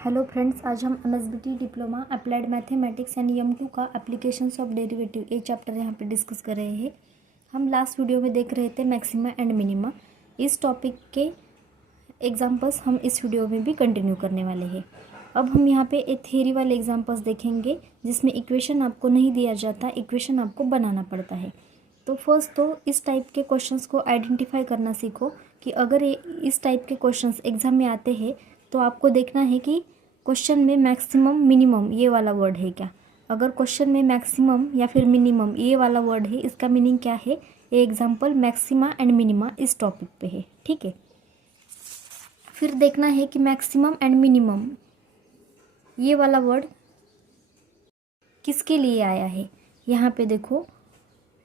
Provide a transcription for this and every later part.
Hello friends, आज हम MSBT diploma applied mathematics and M2 का एप्लीकेशंस ऑफ डेरिवेटिव ये चैप्टर यहाँ पे डिस्कस कर रहे हैं। हम लास्ट वीडियो में देख रहे थे मैक्सिमा एंड मिनिमा। इस टॉपिक के एग्जांपल्स हम इस वीडियो में भी कंटिन्यू करने वाले हैं। अब हम यहाँ पे एक थियरी वाले एग्जांपल्स देखेंगे जिसमें इक्वेशन आपको नहीं दिया जाता, इक्वेशन आपको बनाना पड़ता है। तो फर्स्ट तो इस टाइप के क्वेश्चंस को आइडेंटिफाई करना सीखो कि अगर इस टाइप के क्वेश्चंस एग्जाम में आते हैं तो आपको देखना है कि क्वेश्चन में मैक्सिमम मिनिमम ये वाला वर्ड है क्या। अगर क्वेश्चन में मैक्सिमम या फिर मिनिमम ये वाला वर्ड है, इसका मीनिंग क्या है। ये एग्जांपल मैक्सिमा एंड मिनिमा इस टॉपिक पे है, ठीक है। फिर देखना है कि मैक्सिमम एंड मिनिमम ये वाला वर्ड किसके लिए आया है। यहाँ पे देखो,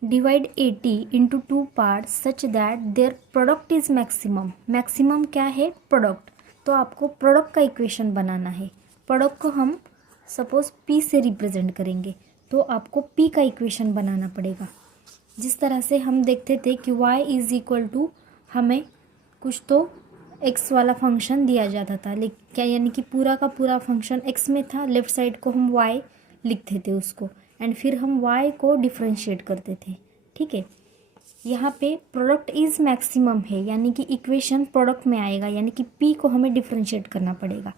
divide 80 into 2 parts such that their product is maximum. Maximum क्या है? प्रोडक्ट। तो आपको प्रोडक्ट का इक्वेशन बनाना है। प्रोडक्ट को हम सपोज P से रिप्रेजेंट करेंगे, तो आपको P का इक्वेशन बनाना पड़ेगा। जिस तरह से हम देखते थे कि y इज इक्वल टू, हमें कुछ तो x वाला फंक्शन दिया जाता था, लेकिन क्या यानी कि पूरा का पूरा फंक्शन x में था, लेफ्ट साइड को हम y लिखते थे उसको, एंड फिर हम y को डिफ्रेंशिएट करते थे, ठीक है। यहाँ पे प्रोडक्ट इज़ मैक्सिमम है, यानी कि इक्वेशन प्रोडक्ट में आएगा, यानी कि P को हमें डिफ्रेंशिएट करना पड़ेगा,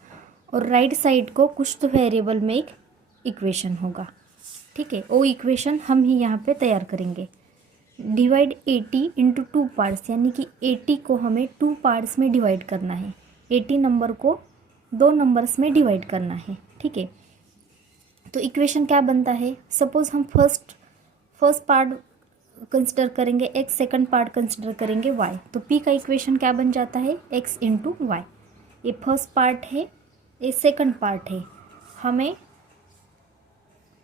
और राइट साइड को कुछ तो वेरिएबल में एक इक्वेशन होगा, ठीक है। वो इक्वेशन हम ही यहाँ पे तैयार करेंगे। डिवाइड 80 इंटू 2 पार्ट्स, यानी कि 80 को हमें 2 पार्ट्स में डिवाइड करना है। 80 नंबर को 2 नंबर्स में डिवाइड करना है, ठीक है। तो इक्वेशन क्या बनता है? सपोज हम फर्स्ट पार्ट कंसिडर करेंगे x, सेकंड पार्ट कंसिडर करेंगे y, तो p का इक्वेशन क्या बन जाता है? x into Y. ये फर्स्ट पार्ट है, ये सेकंड पार्ट है। हमें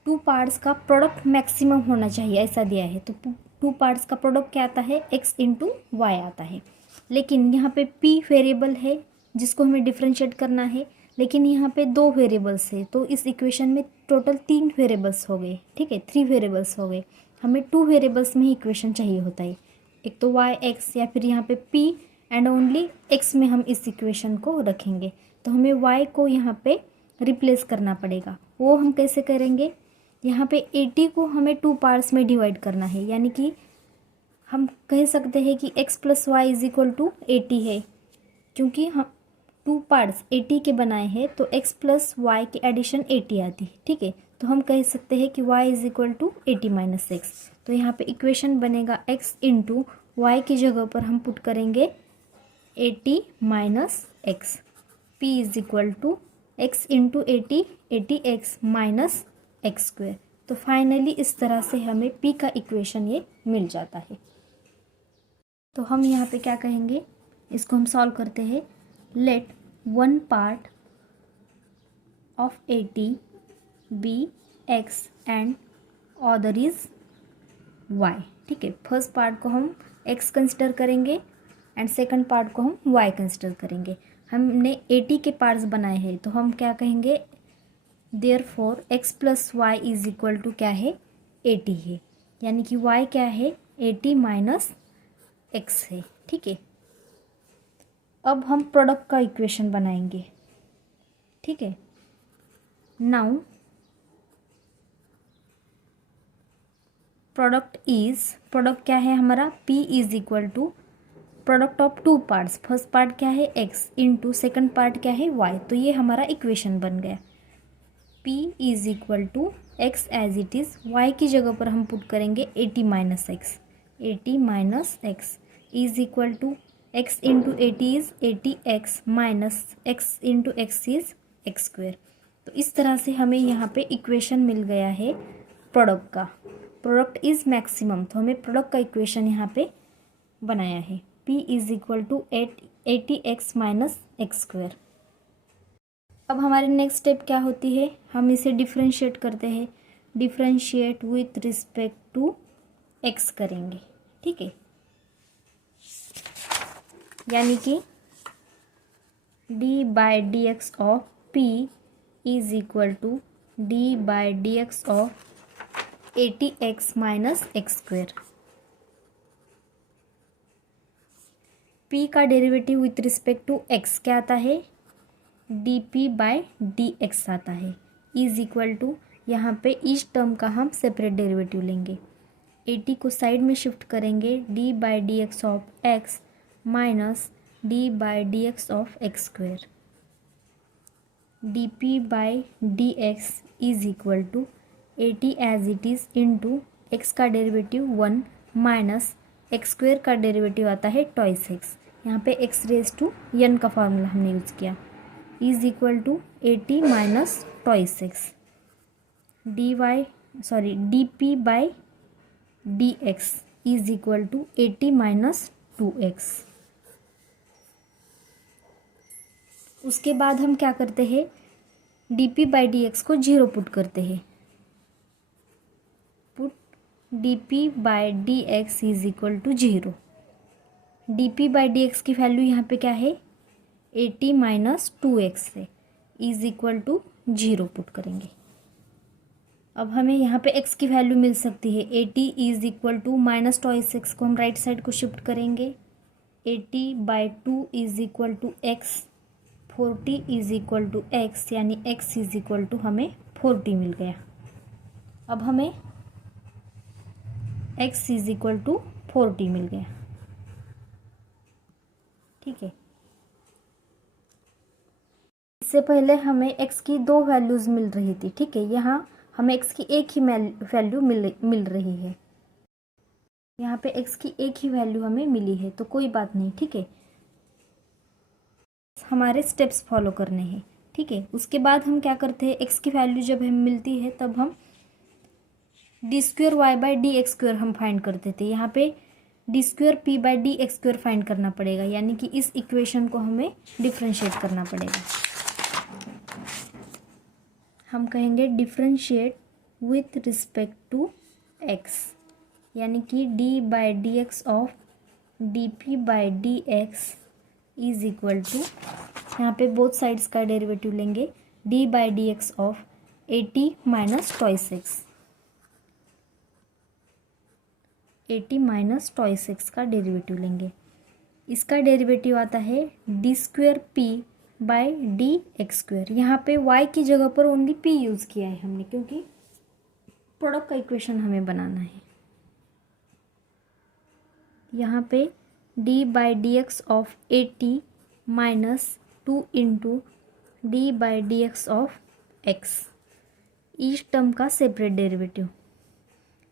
2 पार्ट्स का प्रोडक्ट मैक्सिमम होना चाहिए, ऐसा दिया है। तो 2 पार्ट्स का प्रोडक्ट क्या आता है? x इंटू वाई आता है। लेकिन यहाँ पे p वेरिएबल है जिसको हमें डिफ्रेंशिएट करना है, लेकिन यहाँ पे 2 वेरिएबल्स है, तो इस इक्वेशन में टोटल 3 वेरिएबल्स हो गए, ठीक है, 3 वेरिएबल्स हो गए। हमें 2 वेरिएबल्स में ही इक्वेशन चाहिए होता है, एक तो y x, या फिर यहाँ पे p एंड ओनली x में हम इस इक्वेशन को रखेंगे। तो हमें y को यहाँ पे रिप्लेस करना पड़ेगा। वो हम कैसे करेंगे? यहाँ पे 80 को हमें 2 पार्ट्स में डिवाइड करना है, यानी कि हम कह सकते हैं कि x plus Y is equal to 80 है, क्योंकि हम 2 पार्ट्स 80 के बनाए हैं, तो x प्लस वाई की एडिशन 80 आती है, ठीक है। तो हम कह सकते हैं कि y is equal to 80 minus X. तो यहाँ पे इक्वेशन बनेगा x इंटू वाई की जगह पर हम पुट करेंगे 80 minus X. p is equal to x into 80 x minus x square. तो फाइनली इस तरह से हमें p का इक्वेशन ये मिल जाता है। तो हम यहाँ पे क्या कहेंगे, इसको हम सॉल्व करते हैं। Let 1 part of 80 be x and other is y, ठीक है। फर्स्ट पार्ट को हम x कंसिडर करेंगे एंड सेकंड पार्ट को हम y कंसिडर करेंगे। हमने 80 के पार्ट्स बनाए हैं, तो हम क्या कहेंगे, therefore x plus Y is equal to क्या है? 80 है, यानी कि y क्या है? 80 माइनस एक्स है, ठीक है। अब हम प्रोडक्ट का इक्वेशन बनाएंगे, ठीक है। नाउ प्रोडक्ट क्या है हमारा? p is equal to product of 2 parts. First part क्या है? x इंटू सेकेंड पार्ट क्या है? y। तो ये हमारा इक्वेशन बन गया। p is equal to x as it is, y की जगह पर हम पुट करेंगे 80 minus x. 80 minus x is equal to x into 80 is 80 x minus x into x is x square. तो इस तरह से हमें यहाँ पे इक्वेशन मिल गया है प्रोडक्ट का। प्रोडक्ट इज़ मैक्सिमम, तो हमें प्रोडक्ट का इक्वेशन यहाँ पे बनाया है। p is equal to 80 x minus x square. अब हमारी नेक्स्ट स्टेप क्या होती है? हम इसे डिफ्रेंशिएट करते हैं। Differentiate with respect to x करेंगे, ठीक है। यानी कि d by d x of p is equal to d by d x of 80 x minus x square. p का derivative with respect to x क्या आता है? D p by d x आता है इज इक्वल टू, यहाँ पे इस term का हम सेपरेट डेरिवेटिव लेंगे। ए टी को साइड में शिफ्ट करेंगे, d by d x of x minus d by d x of x square. D p by d x is equal to eighty as it is into x का derivative 1 minus x square का derivative आता है twice x. यहाँ पे x raise to n का formula हमने use किया, is equal to eighty minus twice x. D p by d x is equal to eighty minus 2x। उसके बाद हम क्या करते हैं, d p by d x को 0 पुट करते हैं। Put d p by d x is equal to 0। D p by d x की वैल्यू यहाँ पे क्या है, 80 माइनस 2x है, इज इक्वल टू 0 पुट करेंगे। अब हमें यहाँ पे x की वैल्यू मिल सकती है 80 is equal to minus twice x को हम राइट साइड को शिफ्ट करेंगे, 80 by 2 is equal to x, 40 is equal to x, यानी x इज इक्वल टू हमें 40 मिल गया। अब हमें x इज इक्वल टू 40 मिल गया, ठीक है। इससे पहले हमें x की 2 वैल्यूज़ मिल रही थी, ठीक है। यहाँ हमें x की एक ही वैल्यू मिल रही है, यहाँ पे x की एक ही वैल्यू हमें मिली है, तो कोई बात नहीं, ठीक है। हमारे स्टेप्स फॉलो करने हैं, ठीक है। उसके बाद हम क्या करते हैं, x की वैल्यू जब हमें मिलती है तब हम d square y by d x square हम फाइंड करते थे। यहाँ पे d square p by d x square find करना पड़ेगा, यानी कि इस इक्वेशन को हमें डिफ्रेंशिएट करना पड़ेगा। हम कहेंगे differentiate with respect to x, यानी कि d by d x of d p by d x is equal to, यहाँ पे बोथ साइड्स का डेरिवेटिव लेंगे, d by d x of 80 minus twice x, 80 minus twice x का derivative लेंगे। इसका derivative आता है d square p by d x square. यहाँ पे y की जगह पर ओनली p यूज़ किया है हमने, क्योंकि प्रोडक्ट का इक्वेशन हमें बनाना है। यहाँ पे d by d x of 80 minus 2 into d by d x of x, इस टर्म का सेपरेट डेरिवेटिव।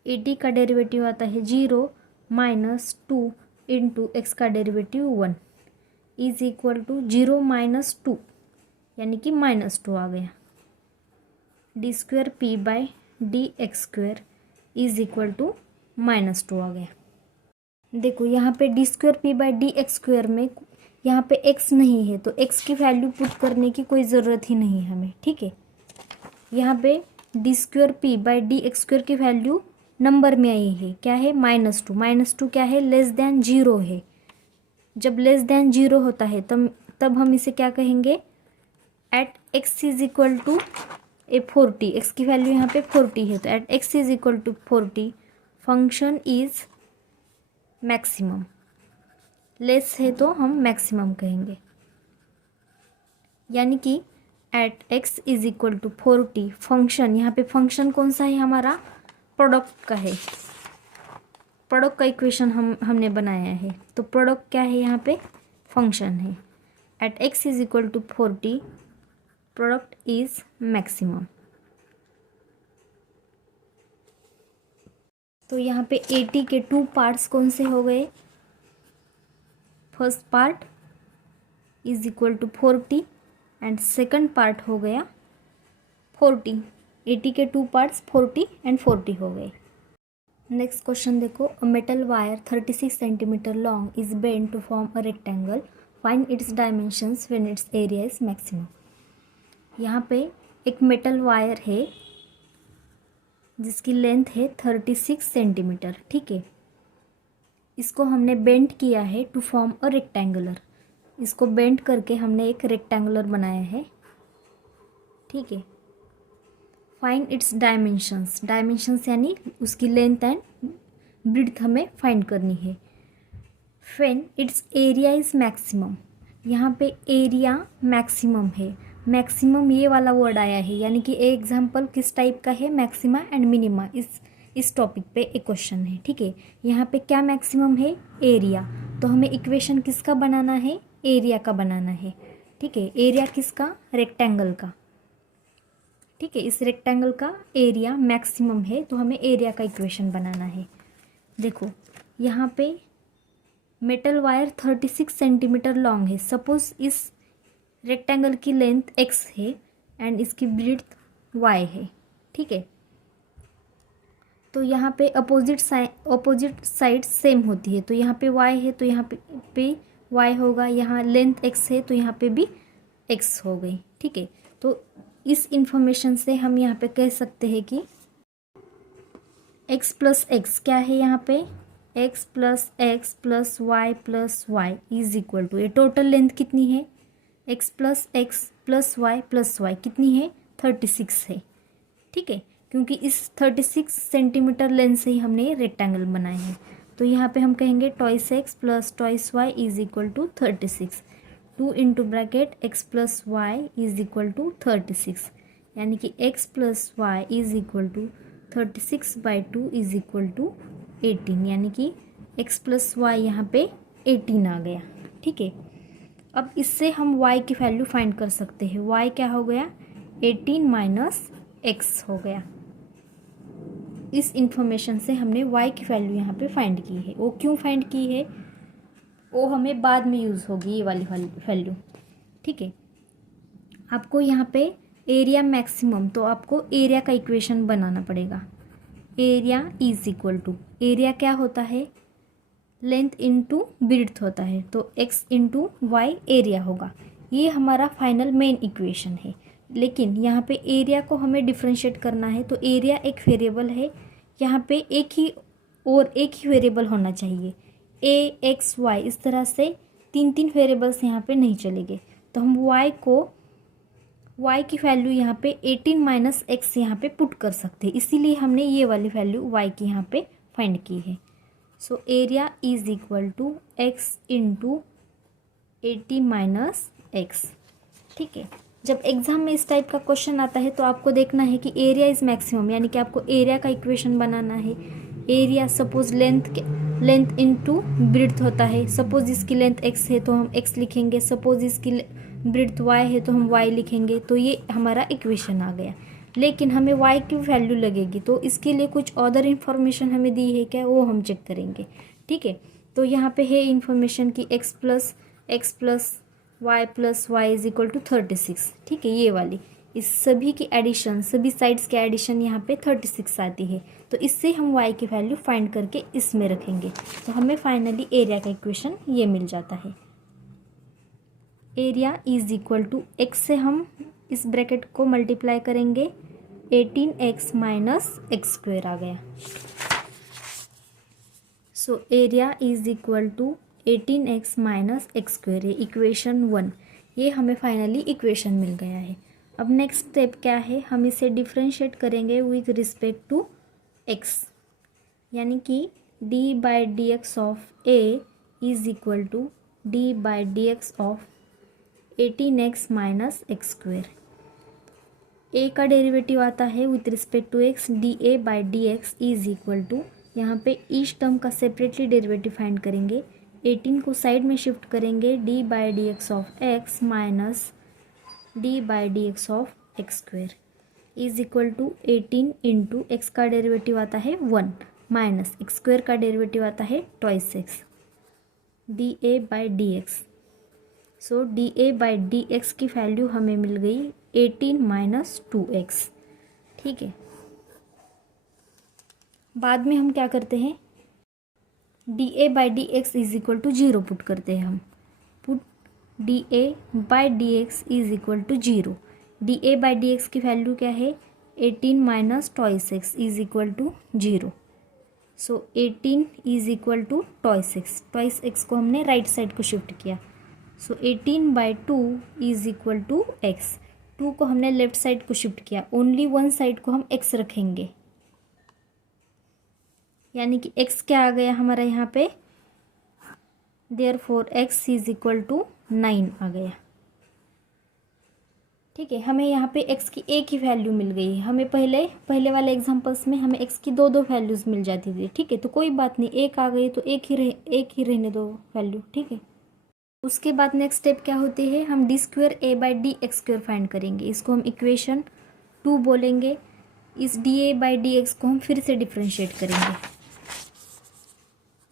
80 का डेरिवेटिव आता है 0 माइनस 2 इंटू एक्स का derivative 1 is equal to 0 minus 2, यानी कि माइनस 2 आ गया। D square p by d x square is equal to minus 2 आ गया। देखो यहाँ पे d square p by d x square में यहाँ पे x नहीं है, तो x की वैल्यू पुट करने की कोई ज़रूरत ही नहीं हमें, ठीक है। यहाँ पे d square p by d x square की वैल्यू नंबर में आई है, क्या है, -2। -2 क्या है, लेस देन 0 है। जब लेस देन 0 होता है तब हम इसे क्या कहेंगे, at x is equal to 40, x की वैल्यू यहाँ पे 40 है, तो at x is equal to 40 function is maximum. Less है तो हम मैक्सिमम कहेंगे, यानी कि at x is equal to 40 function, यहाँ पे फंक्शन कौन सा है हमारा, प्रोडक्ट का है। प्रोडक्ट का इक्वेशन हमने बनाया है, तो प्रोडक्ट क्या है, यहाँ पे फंक्शन है। At x is equal to 40 product is maximum. तो यहाँ पे 80 के 2 पार्ट्स कौन से हो गए, first part is equal to 40 and second part हो गया 40। 80 के 2 पार्ट्स 40 एंड 40 हो गए। नेक्स्ट क्वेश्चन देखो, a metal wire 36 centimetre long is bend to form a rectangle, find its dimensions when its area is maximum. यहाँ पे एक metal wire है जिसकी लेंथ है 36 सेंटीमीटर, ठीक है। इसको हमने बेंड किया है टू फॉर्म अ रेक्टेंगुलर, इसको बेंड करके हमने एक रेक्टेंगुलर बनाया है, ठीक है। फाइंड इट्स डायमेंशंस, डायमेंशंस यानी उसकी लेंथ एंड ब्रीड्थ हमें फाइंड करनी है। When its area is maximum, यहाँ पे एरिया मैक्सिमम है, मैक्सिमम ये वाला वर्ड आया है, यानी कि एग्जाम्पल किस टाइप का है, मैक्सिमा एंड मिनिमा, इस टॉपिक पे एक क्वेश्चन है। ठीक है, यहाँ पे क्या मैक्सिमम है, एरिया, तो हमें इक्वेशन किसका बनाना है, एरिया का बनाना है। ठीक है, एरिया किसका, रेक्टेंगल का। ठीक है, इस रेक्टेंगल का एरिया मैक्सिमम है, तो हमें एरिया का इक्वेशन बनाना है। देखो यहाँ पे मेटल वायर 36 सेंटीमीटर लॉन्ग है। सपोज इस रेक्टेंगल की लेंथ x है एंड इसकी ब्रीड्थ y है। ठीक है, तो यहाँ पे अपोजिट साइड सेम होती है, तो यहाँ पे y है तो यहाँ पे y होगा, यहाँ लेंथ x है तो यहाँ पे भी x हो गई। ठीक है, तो इस इंफॉर्मेशन से हम यहाँ पे कह सकते हैं कि x प्लस एक्स क्या है, यहाँ पे x plus Y is equal to, ये टोटल लेंथ कितनी है, x प्लस वाई कितनी है, 36 है। ठीक है, क्योंकि इस 36 सेंटीमीटर लेंथ से ही हमने रेक्टेंगल बनाए हैं, तो यहाँ पे हम कहेंगे twice x plus twice y is equal to 36। 2 into bracket x plus Y is equal to 36, यानी कि x plus Y is equal to 36/2 is equal to 18, यानी कि x प्लस वाई यहाँ पे 18 आ गया। ठीक है, अब इससे हम y की वैल्यू फाइंड कर सकते हैं। y क्या हो गया, 18 माइनस x हो गया। इस इंफॉर्मेशन से हमने y की वैल्यू यहाँ पे फाइंड की है। वो क्यों फाइंड की है, वो हमें बाद में यूज़ होगी ये वाली वैल्यू। ठीक है, आपको यहाँ पे एरिया मैक्सिमम, तो आपको एरिया का इक्वेशन बनाना पड़ेगा। Area is equal to, area क्या होता है, लेंथ इंटू ब्रीड्थ होता है, तो x इंटू वाई एरिया होगा। ये हमारा फाइनल मेन इक्वेशन है। लेकिन यहाँ पे एरिया को हमें डिफ्रेंशिएट करना है, तो एरिया एक वेरिएबल है, यहाँ पे एक ही वेरिएबल होना चाहिए। a x y, इस तरह से तीन वेरिएबल्स यहाँ पे नहीं चलेंगे, तो हम y की वैल्यू यहाँ पे 18 माइनस एक्स यहाँ पे पुट कर सकते हैं, इसीलिए हमने ये वाली वैल्यू y की यहाँ पे फाइंड की है। So area is equal to x into 80 minus x. ठीक है, जब एग्जाम में इस टाइप का क्वेश्चन आता है तो आपको देखना है कि एरिया इज मैक्सिमम, यानी कि आपको एरिया का इक्वेशन बनाना है। एरिया सपोज लेंथ इंटू ब्रीड्थ होता है, सपोज इसकी लेंथ x है तो हम x लिखेंगे, सपोज इसकी ब्रीड्थ y है तो हम y लिखेंगे, तो ये हमारा इक्वेशन आ गया। लेकिन हमें y की वैल्यू लगेगी, तो इसके लिए कुछ अदर इन्फॉर्मेशन हमें दी है क्या, वो हम चेक करेंगे। ठीक है, तो यहाँ पे है इन्फॉर्मेशन कि x plus Y is equal to 36। ठीक है, ये वाली, इस सभी की एडिशन, सभी साइड्स के एडिशन यहाँ पे 36 आती है, तो इससे हम y की वैल्यू फाइंड करके इसमें रखेंगे, तो हमें फाइनली एरिया का इक्वेशन ये मिल जाता है। Area is equal to x से हम इस ब्रैकेट को मल्टीप्लाई करेंगे, 18x माइनस एक्स स्क्वायर आ गया। So area is equal to 18x minus x square, ये इक्वेशन 1, ये हमें फाइनली इक्वेशन मिल गया है। अब नेक्स्ट स्टेप क्या है, हम इसे डिफ्रेंशिएट करेंगे विथ रिस्पेक्ट टू x, यानी कि d/dx of a is equal to d/dx of 18x minus x square. a का डेरिवेटिव आता है with respect to x, dA/dx is equal to, यहाँ पे ईच टर्म का सेपरेटली डेरिवेटिव फाइंड करेंगे, 18 को साइड में शिफ्ट करेंगे, d/dx of x minus d/dx of x square is equal to 18 into x का डेरिवेटिव आता है 1 माइनस एक्स स्क्वायर का डेरिवेटिव आता है ट्वाइस एक्स, dA/dx। सो dA/dx की वैल्यू हमें मिल गई 18 माइनस 2x। ठीक है, बाद में हम क्या करते हैं, dA/dx is equal to 0 put करते हैं हम, put dA/dx is equal to 0। dA/dx की वैल्यू क्या है, 18 minus twice x is equal to 0। So 18 is equal to twice x को हमने राइट साइड को शिफ्ट किया, so 18/2 is equal to x. 2 को हमने लेफ्ट साइड को शिफ्ट किया, ओनली वन साइड को हम x रखेंगे, यानी कि x क्या आ गया हमारा यहाँ पे, therefore x is equal to 9 आ गया। ठीक है, हमें यहाँ पे x की एक ही वैल्यू मिल गई है। हमें पहले वाले एग्जांपल्स में हमें x की दो वैल्यूज़ मिल जाती थी। ठीक है, तो कोई बात नहीं, एक आ गई तो एक ही रहने दो वैल्यू। ठीक है, उसके बाद नेक्स्ट स्टेप क्या होती है, हम d²a/dx² फाइंड करेंगे। इसको हम इक्वेशन 2 बोलेंगे। इस dA/dx को हम फिर से डिफ्रेंशिएट करेंगे,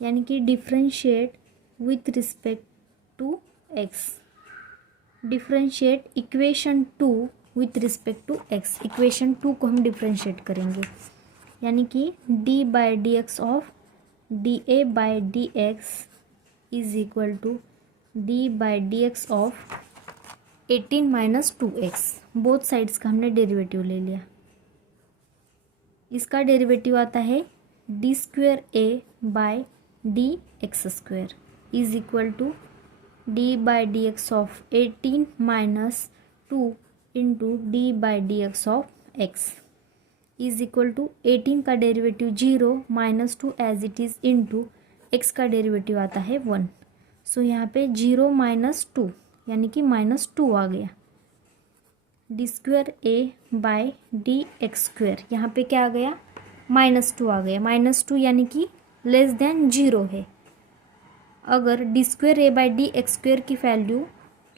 यानी कि differentiate with respect to x। Differentiate equation 2 with respect to x। Equation 2 को हम डिफ्रेंशिएट करेंगे, यानी कि d/dx of dA/dx is equal to d/dx of 18 - 2x। Both sides का हमने डेरिवेटिव ले लिया। इसका डेरिवेटिव आता है d²a/dx² is equal to d/dx of 18 - 2 into d/dx of x is equal to 18 का derivative 0 - 2 as it is into x का derivative आता है 1। सो यहाँ पे 0 - 2 यानी कि -2 आ गया। d²a/dx², यहाँ पे क्या आ गया, -2 आ गया। -2 यानी कि लेस देन 0 है। अगर d²a/dx² की वैल्यू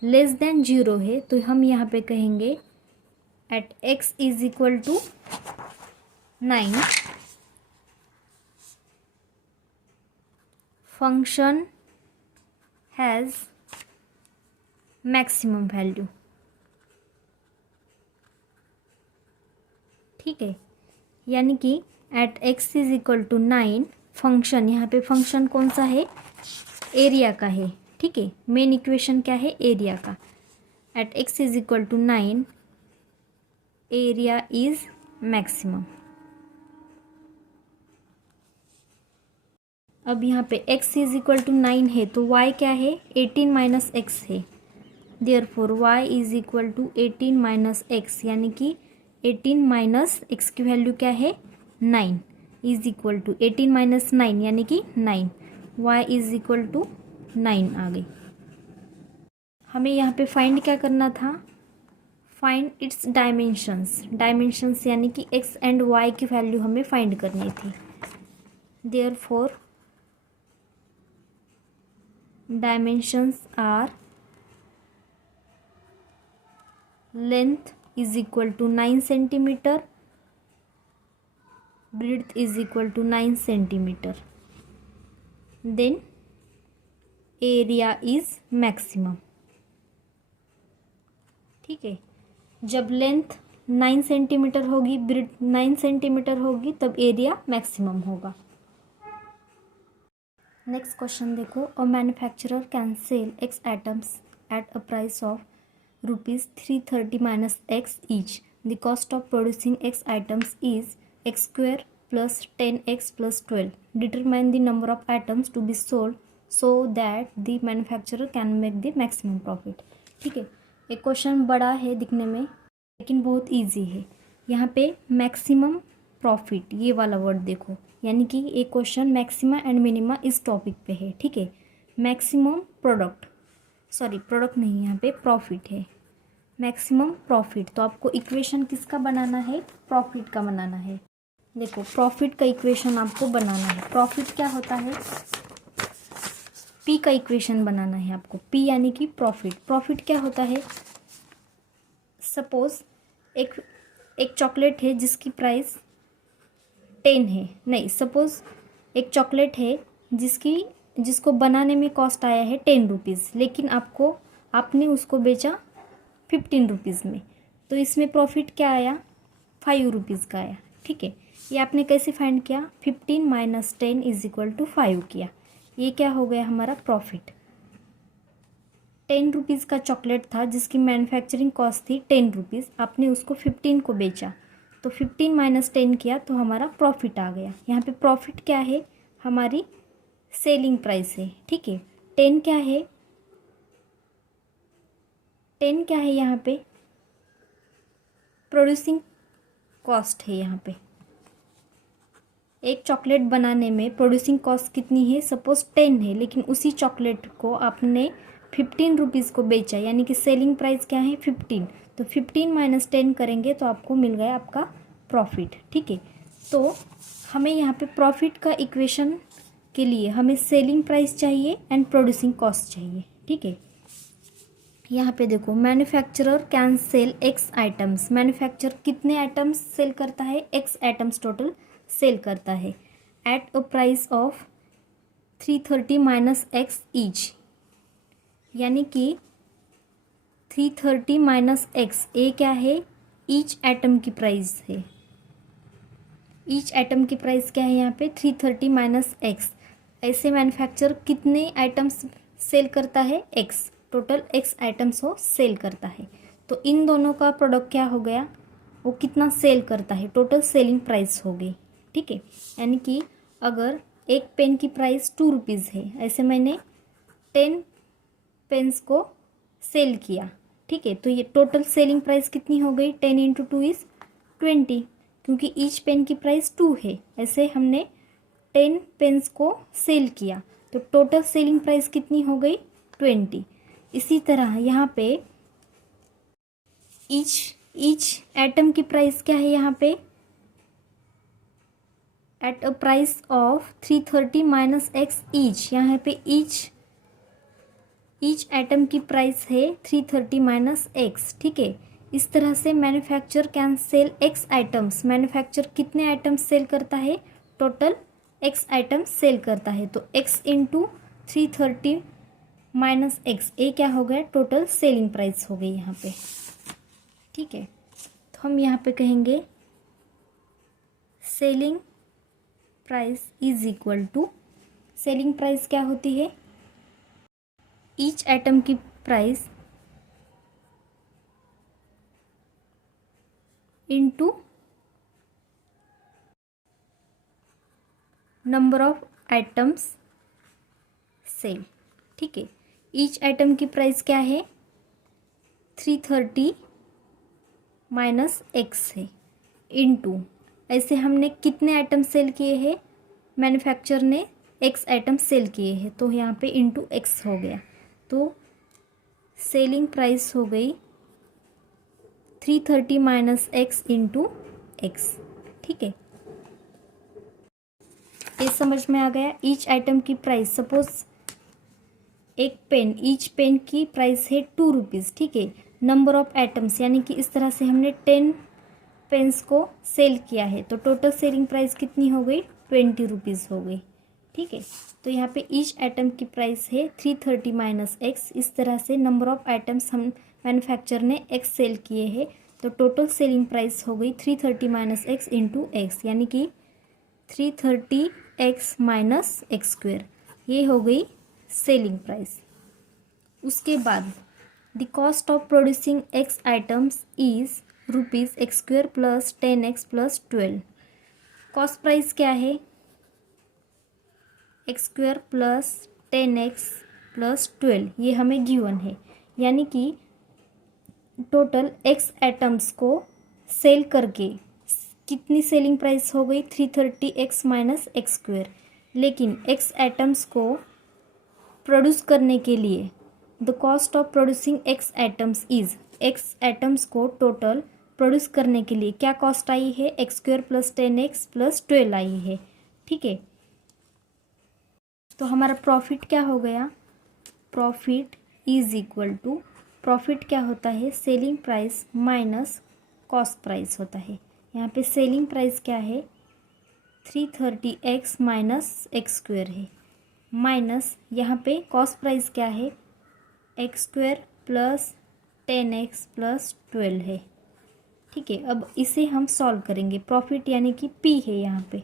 लेस देन 0 है तो हम यहाँ पे कहेंगे at x is equal to 9 function has maximum value. ठीक है, यानी कि at x is equal to 9 function, यहाँ पे फंक्शन कौन सा है, एरिया का है। ठीक है, मेन इक्वेशन क्या है, एरिया का। At x is equal to 9 area is maximum. अब यहाँ पे x इज इक्वल टू 9 है तो y क्या है, 18 - x है। Therefore y is equal to 18 - x, यानी कि 18 - x की वैल्यू क्या है, 9 इज इक्वल टू 18 - 9 यानी कि 9। y इज इक्वल टू 9 आ गई। हमें यहाँ पे फाइंड क्या करना था, फाइंड इट्स डायमेंशंस यानी कि x एंड y की वैल्यू हमें फाइंड करनी थी। Therefore dimensions are length is equal to 9 centimetre, breadth is equal to 9 centimetre, then area is maximum. ठीक है, जब लेंथ 9 सेंटीमीटर होगी, ब्रीड्थ 9 सेंटीमीटर होगी, तब एरिया मैक्सिमम होगा। नेक्स्ट क्वेश्चन देखो, a manufacturer can sell x items at a price of ₹330 - x each. The cost of producing x items is x² plus 10x plus 12. Determine the number of items to be sold so that the manufacturer can make the maximum profit. ठीक है, एक question बड़ा है दिखने में लेकिन बहुत easy है। यहाँ पे मैक्सिमम प्रॉफिट ये वाला वर्ड देखो, यानी कि एक क्वेश्चन मैक्सिमा एंड मिनिमा इस टॉपिक पे है। ठीक है, मैक्सिमम प्रोडक्ट नहीं, यहाँ पे प्रॉफिट है, मैक्सिमम प्रॉफिट। तो आपको इक्वेशन किसका बनाना है, प्रॉफिट का बनाना है। देखो, प्रॉफिट का इक्वेशन आपको बनाना है। प्रॉफिट क्या होता है, पी का इक्वेशन बनाना है आपको। पी यानी कि प्रॉफिट। प्रॉफिट क्या होता है, सपोज एक चॉकलेट है जिसकी प्राइस 10 है, नहीं सपोज एक चॉकलेट है जिसको बनाने में कॉस्ट आया है 10 रुपीज़, लेकिन आपने उसको बेचा 15 रुपीज़ में, तो इसमें प्रॉफिट क्या आया, 5 रुपीज़ का आया। ठीक है, ये आपने कैसे फाइंड किया, 15 - 10 इज इक्वल टू 5 किया, ये क्या हो गया हमारा प्रॉफिट। 10 रुपीज़ का चॉकलेट था जिसकी मैन्युफैक्चरिंग कॉस्ट थी 10 रुपीज़, आपने उसको 15 को बेचा, तो 15 - 10 किया तो हमारा प्रॉफिट आ गया। यहाँ पे प्रॉफिट क्या है, हमारी सेलिंग प्राइस है। ठीक है, 10 क्या है, 10 क्या है, यहाँ पे प्रोड्यूसिंग कॉस्ट है। यहाँ पे एक चॉकलेट बनाने में प्रोड्यूसिंग कॉस्ट कितनी है, सपोज 10 है, लेकिन उसी चॉकलेट को आपने ₹15 को बेचा, यानी कि सेलिंग प्राइस क्या है 15, तो 15 माइनस 10 करेंगे तो आपको मिल गया आपका प्रॉफिट। ठीक है, तो हमें यहाँ पे प्रॉफिट का इक्वेशन के लिए हमें सेलिंग प्राइस चाहिए एंड प्रोड्यूसिंग कॉस्ट चाहिए। ठीक है, यहाँ पे देखो manufacturer can cell x items, manufacture कितने आइटम्स सेल करता है, एक्स आइटम्स टोटल सेल करता है at a price of 330 minus x each, यानी कि 330 माइनस एक्स, ए क्या है, ईच आइटम की प्राइस है, ईच आइटम की प्राइस क्या है यहाँ पे 330 माइनस एक्स। ऐसे मैन्युफैक्चर कितने आइटम्स सेल करता है, एक्स, टोटल एक्स आइटम्स वो सेल करता है। तो इन दोनों का प्रोडक्ट क्या हो गया, वो कितना सेल करता है, टोटल सेलिंग प्राइस हो गई। ठीक है, यानी कि अगर एक पेन की प्राइस ₹2 है, ऐसे मैंने 10 पेन्स को सेल किया। ठीक है, तो ये टोटल सेलिंग प्राइस कितनी हो गई, 10 × 2 = 20, क्योंकि ईच पेन की प्राइस 2 है, ऐसे हमने 10 पेन्स को सेल किया तो टोटल सेलिंग प्राइस कितनी हो गई 20। इसी तरह यहाँ पे ईच एटम की प्राइस क्या है, यहाँ पे at a price of 330 minus x each, यहाँ पे ईच एटम की प्राइस है 330 माइनस एक्स। ठीक है, इस तरह से manufacture can sell x items, manufacture कितने आइटम्स सेल करता है, टोटल एक्स आइटम्स सेल करता है, तो एक्स इंटू 330 माइनस एक्स, ए क्या हो गया, टोटल सेलिंग प्राइस हो गई यहाँ पे। ठीक है, तो हम यहाँ पे कहेंगे selling price is equal to, selling price क्या होती है, ईच आइटम की price into number of items sale. ठीक है, ईच आइटम की प्राइस क्या है 330 माइनस एक्स है, इंटू ऐसे हमने कितने आइटम सेल किए हैं, मैन्युफैक्चर ने एक्स आइटम सेल किए हैं, तो यहाँ पे इंटू एक्स हो गया, तो सेलिंग प्राइस हो गई 330 माइनस एक्स इंटू एक्स। ठीक है, ये समझ में आ गया। ईच आइटम की प्राइस, सपोज एक पेन, ईच पेन की प्राइस है ₹2। ठीक है, नंबर ऑफ आइटम्स, यानी कि इस तरह से हमने 10 पेन्स को सेल किया है, तो टोटल सेलिंग प्राइस कितनी हो गई ₹20 हो गई। ठीक है, तो यहाँ पे ईच आइटम की प्राइस है 330 माइनस एक्स, इस तरह से नंबर ऑफ आइटम्स हम मैन्युफैक्चर ने एक्स सेल किए हैं, तो टोटल सेलिंग प्राइस हो गई 330 माइनस एक्स इंटू एक्स, यानी कि 330x माइनस एक्स स्क्वेयर, ये हो गई सेलिंग प्राइस। उसके बाद the cost of producing x items is ₹x² plus 10x plus 12। Cost price क्या है, x² प्लस 10x प्लस 12, ये हमें गिवन है, यानी कि टोटल एक्स आइटम्स को सेल करके कितनी सेलिंग प्राइस हो गई 330x माइनस एक्स स्क्वेयर, लेकिन एक्स आइटम्स को प्रोड्यूस करने के लिए the cost of producing x items is, x items को टोटल प्रोड्यूस करने के लिए क्या कॉस्ट आई है, x² प्लस 10x प्लस 12 आई है। ठीक है, तो हमारा प्रॉफिट क्या हो गया, profit is equal to, profit क्या होता है, selling price minus cost price होता है। यहाँ पे सेलिंग प्राइस क्या है 330x माइनस एक्स स्क्वेयर है, माइनस यहाँ पे कॉस्ट प्राइस क्या है x² प्लस 10x प्लस 12 है। ठीक है, अब इसे हम सॉल्व करेंगे, प्रॉफिट यानी कि P है यहाँ पे,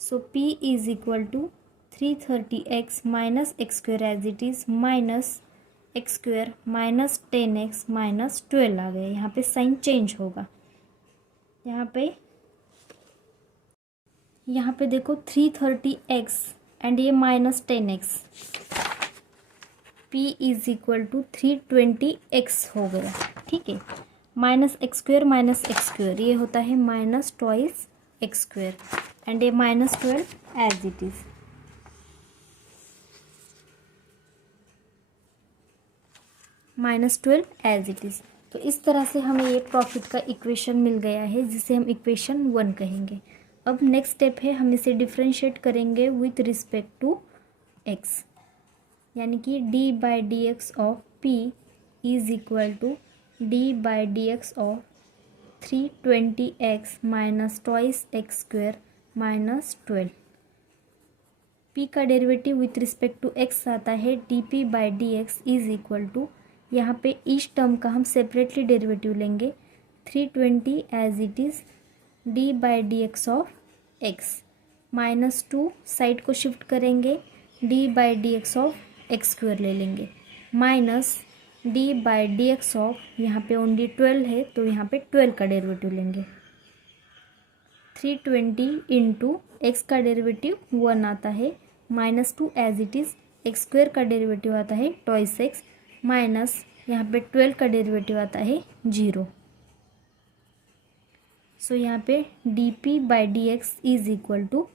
so P is equal to 330x minus x square as it is minus x² minus 10x minus 12 आ गया, यहाँ पे साइन चेंज होगा। यहाँ पे देखो 330x एंड ये minus 10x, P is equal to 320x हो गया। ठीक है, माइनस एक्स स्क्वेयर ये होता है minus twice x square and ये minus 12 as it is. -12 as it is. तो इस तरह से हमें ये प्रॉफिट का इक्वेशन मिल गया है, जिसे हम इक्वेशन 1 कहेंगे। अब नेक्स्ट स्टेप है, हम इसे डिफ्रेंशिएट करेंगे विथ रिस्पेक्ट टू एक्स, यानी कि d/dx of p is equal to d/dx of 320x minus twice x square minus 12। p का derivative with respect to x आता है dp/dx इज इक्वल टू, यहाँ पे ईच टर्म का हम सेपरेटली डेरिवेटिव लेंगे, 320 as it is d/dx of x minus 2 side को shift करेंगे, d/dx ऑफ एक्स स्क्वेयर ले लेंगे, माइनस d/dx ऑफ, यहाँ पे ओनली 12 है तो यहाँ पे 12 का डेरिवेटिव लेंगे, 320 इंटू एक्स का डेरिवेटिव 1 आता है, minus 2 as it is x square का डेरिवेटिव आता है ट्वाइस एक्स, माइनस यहाँ पे 12 का डेरिवेटिव आता है 0। सो यहाँ पे dp/dx is equal to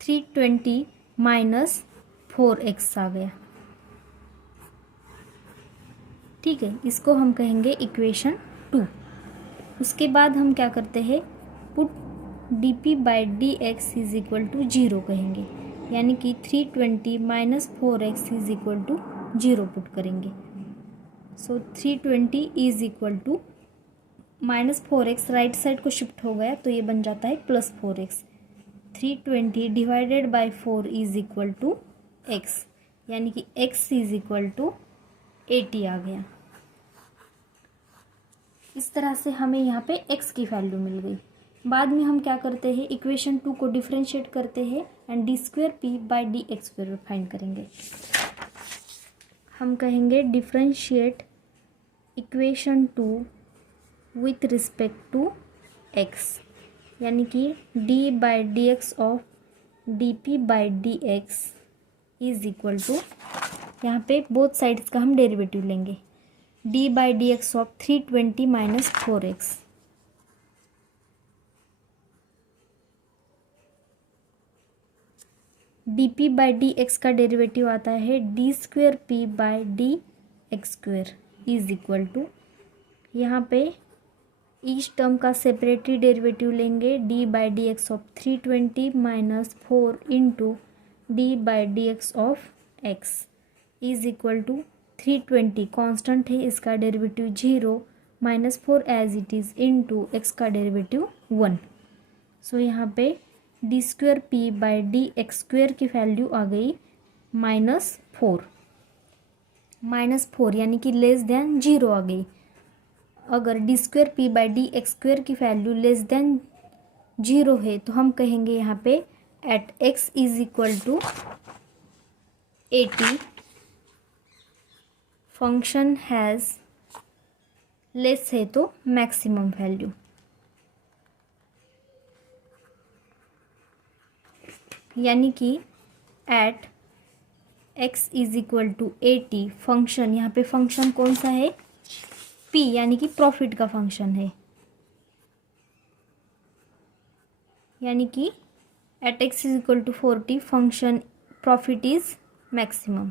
320 minus 4x आ गया। ठीक है, इसको हम कहेंगे इक्वेशन 2। उसके बाद हम क्या करते हैं, put dp/dx is equal to 0 कहेंगे, यानी कि 320 minus 4x is equal to 0 put करेंगे। So 320 is equal to minus 4x right side को शिफ्ट हो गया तो ये बन जाता है plus 4x। 320 divided by 4 is equal to x, यानी कि x इज इक्वल टू 80 आ गया। इस तरह से हमें यहाँ पे x की वैल्यू मिल गई। बाद में हम क्या करते हैं, इक्वेशन 2 को डिफ्रेंशिएट करते हैं एंड d²p/dx² फाइंड करेंगे। हम कहेंगे differentiate equation 2 with respect to x, यानी कि d/dx of dp/dx is equal to, यहाँ पे बोथ साइड्स का हम डेरिवेटिव लेंगे, d/dx of 320 minus 4x, dp/dx का डेरिवेटिव आता है d²p/dx² इज इक्वल टू, यहाँ पे ईच टर्म का सेपरेटली डेरिवेटिव लेंगे, d/dx of 320 minus 4 into d/dx of x is equal to 320 constant है, इसका derivative 0 minus 4 as it is into x का डेरिवेटिव 1। सो यहाँ पे d²p/dx² की वैल्यू आ गई -4, यानी कि लेस देन 0 आ गई। अगर d²p/dx² की वैल्यू लेस देन 0 है तो हम कहेंगे यहाँ पे at x is equal to 80 function has less है तो मैक्सिमम वैल्यू, यानी कि at x is equal to 80 function, यहाँ पे फंक्शन कौन सा है, p, यानी कि प्रॉफिट का फंक्शन है, यानी कि at x is equal to 40 function profit is maximum.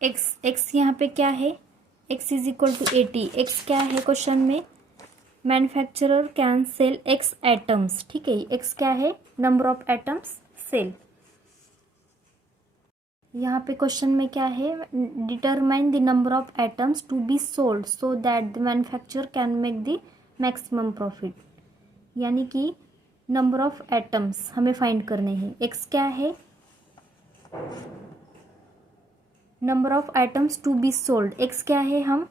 x यहाँ पे क्या है, x is equal to 80, x क्या है क्वेश्चन में, manufacturer can sell x items. ठीक है, x क्या है, नंबर ऑफ एटम्स सेल। यहाँ पे क्वेश्चन में क्या है, determine the number of items to be sold so that the manufacturer can make the maximum profit, यानी कि नंबर ऑफ एटम्स हमें फाइंड करने हैं। x क्या है, number of items to be sold, x क्या है, हम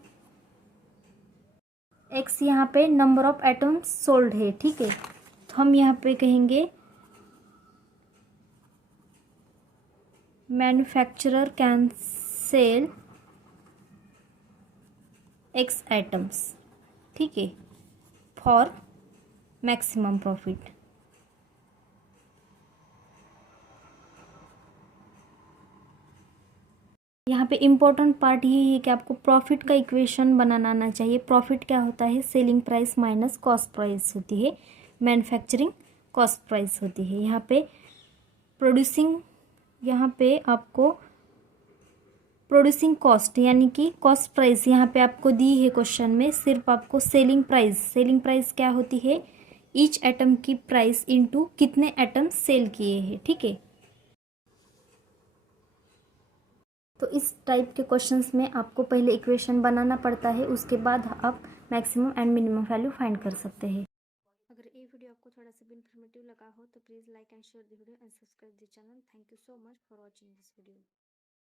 x यहाँ पे नंबर ऑफ एटम्स सोल्ड है। ठीक है, तो हम यहाँ पे कहेंगे manufacturer can sell x items, ठीक है, फॉर मैक्सिमम प्रॉफिट। यहाँ पे इम्पोर्टेंट पार्ट ये है कि आपको प्रॉफिट का इक्वेशन बनाना आना चाहिए। प्रॉफिट क्या होता है, selling price minus cost price होती है, मैन्युफैक्चरिंग कॉस्ट प्राइस होती है। यहाँ पे प्रोड्यूसिंग यहाँ पे आपको प्रोड्यूसिंग कॉस्ट यानी कि कॉस्ट प्राइस यहाँ पे आपको दी है क्वेश्चन में, सिर्फ आपको सेलिंग प्राइस क्या होती है, ईच एटम की प्राइस इनटू कितने एटम सेल किए हैं, ठीक है। तो इस टाइप के क्वेश्चंस में आपको पहले इक्वेशन बनाना पड़ता है, उसके बाद आप maximum and minimum value find कर सकते हैं। अगर ये वीडियो आपको थोड़ा सा भी इन्फॉर्मेटिव लगा हो तो please like and share the video and subscribe the channel. Thank you so much for watching this video.